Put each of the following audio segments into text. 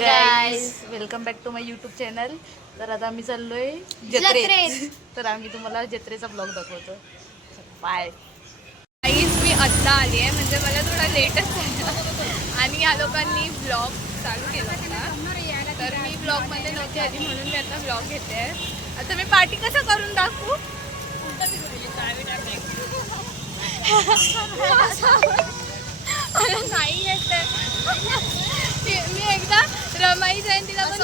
Guys welcome back to my YouTube channel. तर आता आम्ही चाललोय जत्रेत. तर आम्ही तुम्हाला जत्रेचा ब्लॉग दाखवतो. Bye guys. मी आत्ता आली आहे, म्हणजे मला थोडा लेटच झाला आणि या लोकांनी ब्लॉग चालू केला होता, तर मी ब्लॉगमध्ये नव्हते आधी म्हणून मी आता ब्लॉग घेते आहे. आता मी पार्टी कसं करून दाखवू? नाही येत. मी एकदा रमाई जयंतीला पण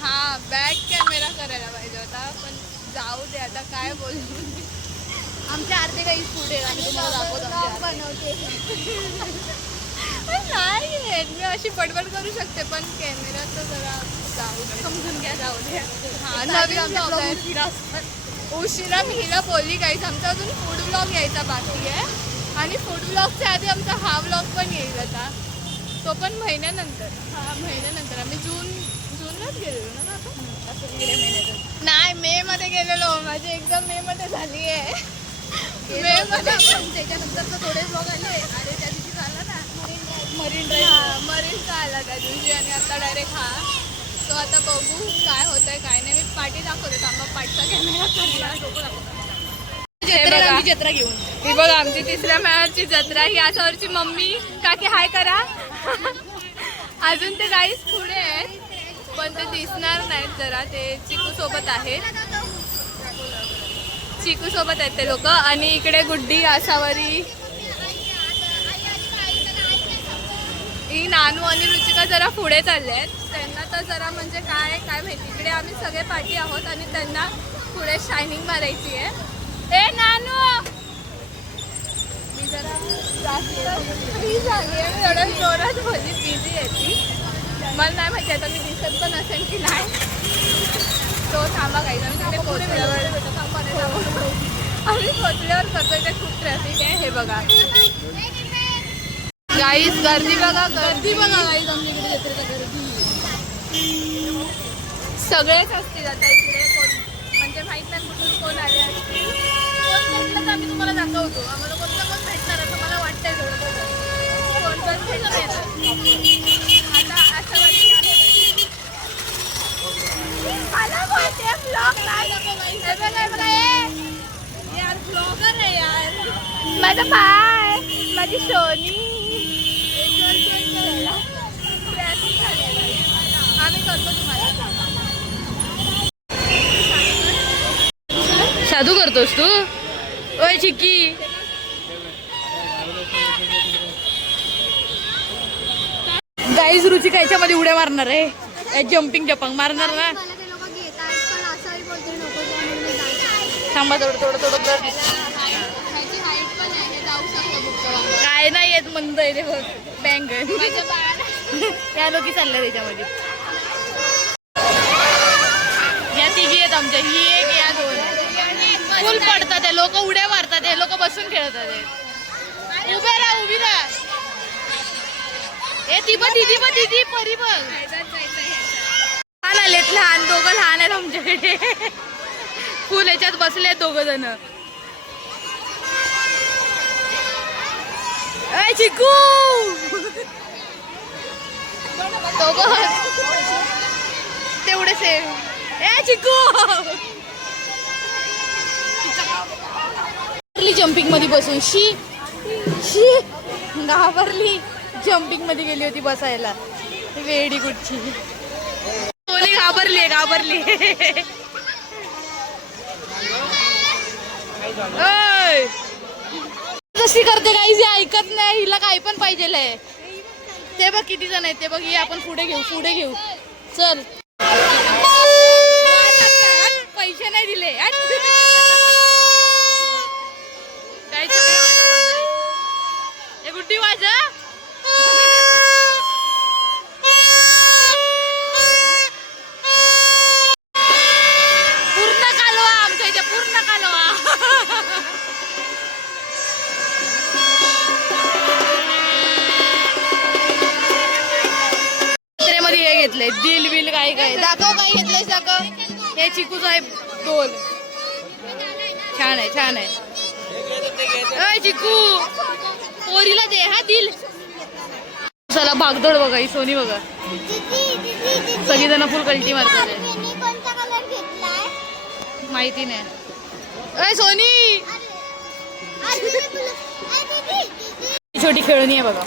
हा बॅक कॅमेरा करायला पाहिजे होता, पण जाऊ दे आता काय बोलू. आमच्या अर्धे काही पुढे आणि तुम्हाला दाखवतो नाही येत. मी अशी बडबड करू शकते, पण कॅमेराचं जरा जाऊ दे, समजून घ्या, जाऊ दे. हा नवीन ब्लॉग आहे. उशिरा मी हिला बोलली काहीच, आमचा अजून फूड ब्लॉग यायचा बाकी आहे आणि फूड ब्लॉगच्या आधी आमचा हा ब्लॉग पण येईल आता, तो पण महिन्यानंतर. हा महिन्यानंतर आम्ही जूनलाच गेलेलो ना आता. असं गेल्या महिन्यात नाही, मे मध्ये गेलेलो. माझी एक्झाम मे मध्ये झाली आहे. मे मध्ये त्याच्यानंतर थोडे ब्लॉग आले आणि त्या दिवशी झाला ना मरीन ड्राईव्ह. मरीनचा आला त्या दिवशी आणि आता डायरेक्ट हा. तो आता बघू काय होतंय काय नाही. मी पाठी दाखवते, थांबा पाठचा कॅमेरा जत्रा घेऊन. ही बघा आमची तिसऱ्या मेळाची जत्रा. ही आसावरची मम्मी काकी हाय करा. अजून ते गाईस पुढे आहेत, पण ते दिसणार नाहीत. जरा ते चिकू सोबत आहेत, चिकू सोबत आहेत ते लोक. आणि इकडे गुड्डी, आसावरी, ही नानू आणि रुचिका जरा पुढे चालले आहेत. त्यांना तर जरा म्हणजे काय काय माहिती. इकडे आम्ही सगळे पाठी आहोत आणि त्यांना पुढे शायनिंग मारायची आहे. ए नानू, मी जरा जास्त फ्री झाली आहे. मी एवढं जोरात बोलली, बिझी आहे ती. मला नाही माहिती आता मी दिसत पण असेल की नाही. तो थांबा काही आम्ही तिकडे पोहोचल्यावर करतो. इथे खूप ट्रॅफिक आहे. हे बघा गाईस, गर्दी बघा, गर्दी बघा गाईस. आमच्या इकडे जत्रेचा गर्दी सगळेच असतील आता इकडे. कोण म्हणजे माहित नाही कुठून कोण आले असतील. कोण भेटलं तर आम्ही तुम्हाला दाखवतो. आम्हाला कोणतं कोण भेटणार असं मला वाटतंय. कोण कोण भेटणार आता असं वाटतं. मला बोलते ब्लॉग यार, ब्लॉगर आहे यार. माझा बाय, माझी सोनी. आम्ही करतो तुम्हाला. साधू करतोस तू? ओय चिक्की, गाईज रुचिका याच्यामध्ये उड्या मारणार आहे. जम्पिंग जपंग मारणार ना. थांबा थोडं कर. काय नाही येत मंद आहे ते बघ. बँग या लोकी चालल्या त्याच्यामध्ये. या तिघी आहेत आमच्या. ही एक, या दोन. फुल पडतात ते लोक, उड्या मारतात हे लोक, बसून खेळतात ते. उभे राहा, उभी राहा. ए ती बघ, दीदी परी बघ. लहान आलेत, लहान दोघं लहान आहेत आमच्याकडे. फुल याच्यात बसले दोघ जण. ए चिकू, तो बघ तेवढे सेम. ए चिकू, जम्पिंग मध्ये बसून शी घाबरली. जम्पिंग मध्ये गेली होती बसायला. वेडी कुठची कोणी घाबरली. कशी करते काही ऐकत नाही. हिला काही पण पाहिजे. ते बघ किती जण आहेत ते बघ. आपण पुढे घेऊ चल. पैसे नाही दिले. काय गुड्डी वाजा. पूर्ण कालवा आमच्या इथे, पूर्ण कालवा. हे घेतलंय दिल बिल काय दाखव. काय घेतलंय दाखव. हे चिकूच आहे डोल. छान आहे. चिकू पोरीला दे हा दिल. चला भागदौड बघा, ही सोनी बघा, सगळीजण फुल कल्टी मारतात. कोणता कलर घेतलाय माहिती नाही. अय सोनी, छोटी खेळणी आहे बघा,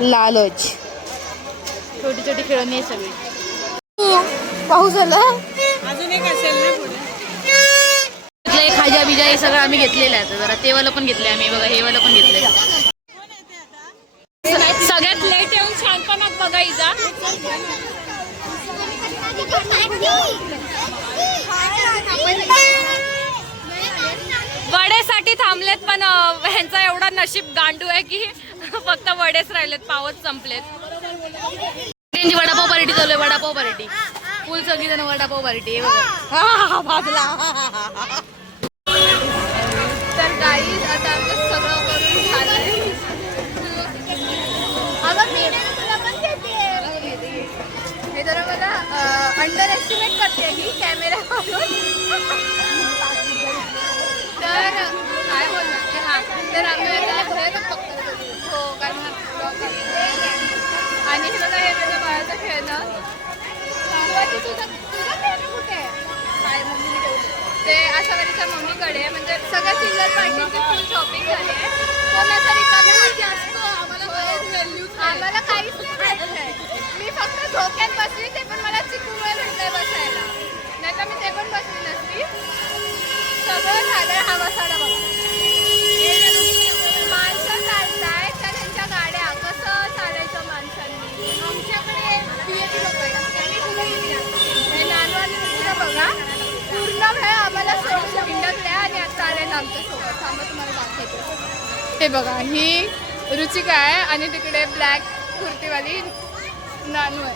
लालच. छोटी छोटी खेळणी आहे सगळी. पाऊस आला. अजून एक असेल ना पुढे. खाजा बिजा हे सगळं आम्ही घेतलेलं आहे. जरा ते वाला पण घेतलंय आम्ही बघा, हे वाला पण घेतलंय. सगळ्यात लेट येऊन शांतपणात बघायचा. वडेसाठी थांबलेत पण ह्यांचा एवढा नशीब गांडू आहे की फक्त वडेच राहिलेत, पावच संपलेत. त्यांची वडापाव पार्टी चालू आहे, वडापाव पार्टी. फुल सगळी जण वडापाव पार्टी आहे बघा. तर गाईज आता आमचं सगळं करून झालंय. हे जरा मला अंडर एस्टिमेट करते ही कॅमेरा. तर काय बोलणार ते, हां तर आम्ही आता हो कारण आणि हे बघा, हे माझ्या बाळाचं खेळणं. तुझं खेळणं कुठे आहे? काय मम्मीने ठेवलं ते आशावारीच्या मम्मीकडे. म्हणजे सगळ्या सिंगल पार्टीची फुल शॉपिंग झाली आहे. तो माझा रिकाम्या हाती असतो, आम्हाला काहीच नाही. मी फक्त झोक्यात बसली, ते पण मला चिकूमुळे भेटलंय बसायला, नाही तर मी ते पण बसली नसती. सगळं झालंय. हा वसाडा बघा, माणसं चालताय तर त्यांच्या गाड्या. कसं चालायचं माणसांनी? आमच्याकडे हे नानवाली मुलीला बघा, पूर्ण वेळ आम्हाला सोडून हिंडतल्या आणि आता आलेलं आमच्यासोबत. थांबा तुम्हाला दाखवते. हे बघा, ही रुचिका आहे आणि तिकडे ब्लॅक कुर्तीवाली नानवर.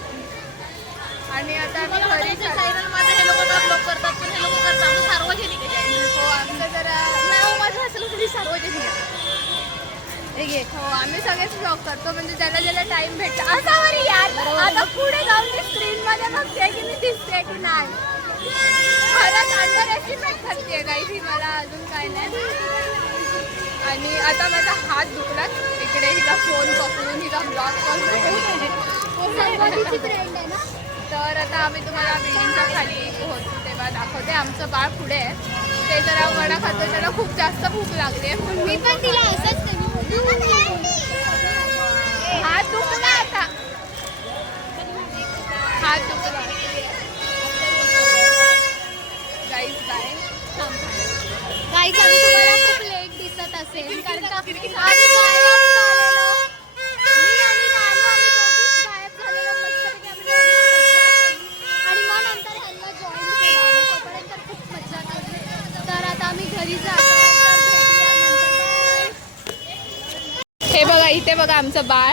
आणि आता आम्ही घरी माझं हे लोक ब्लॉक करतात, पण हे लोक करतात सार्वजनिक आहे. हो आमचं जरा नाव माझं असेल तरी सार्वजनिक आहे. हो आम्ही सगळेच ब्लॉग करतो, म्हणजे ज्याला ज्याला टाइम भेटतो. असावरी यार, आता पुढे जाऊन मी स्क्रीनमध्ये बघते की मी दिसते की नाही. खरंच अंडर एस्टिमेट करते गाईज ही मला, अजून काय नाही. आणि आता माझा हात दुखला इकडे हिला फोन पकडून हिला ब्लॉग करून. तर आता आम्ही तुम्हाला बिल्डिंगच्या खाली पोहोचू तेव्हा दाखवते. आमचं बाळ पुढे आहे, ते जरा वडा खातं, त्याला खूप जास्त भूक लागली आहे. मी पण तिला असंच हात दुखला आता, हात दुखला. Guys bye. गाईज आम्ही तुम्हाला खूप लेट दिसत असेल कारण का आम्ही गायब झालेलो. मी आणि नानू आम्ही दोघीच गायब झालेलो. मस्तपैकी आम्ही आणि मग नंतर ह्यांना जॉईन केलं. तोपर्यंत खूप मजा केली. तर आता आम्ही घरी जातो. हे बघा, इथे बघा आमचं बाळ.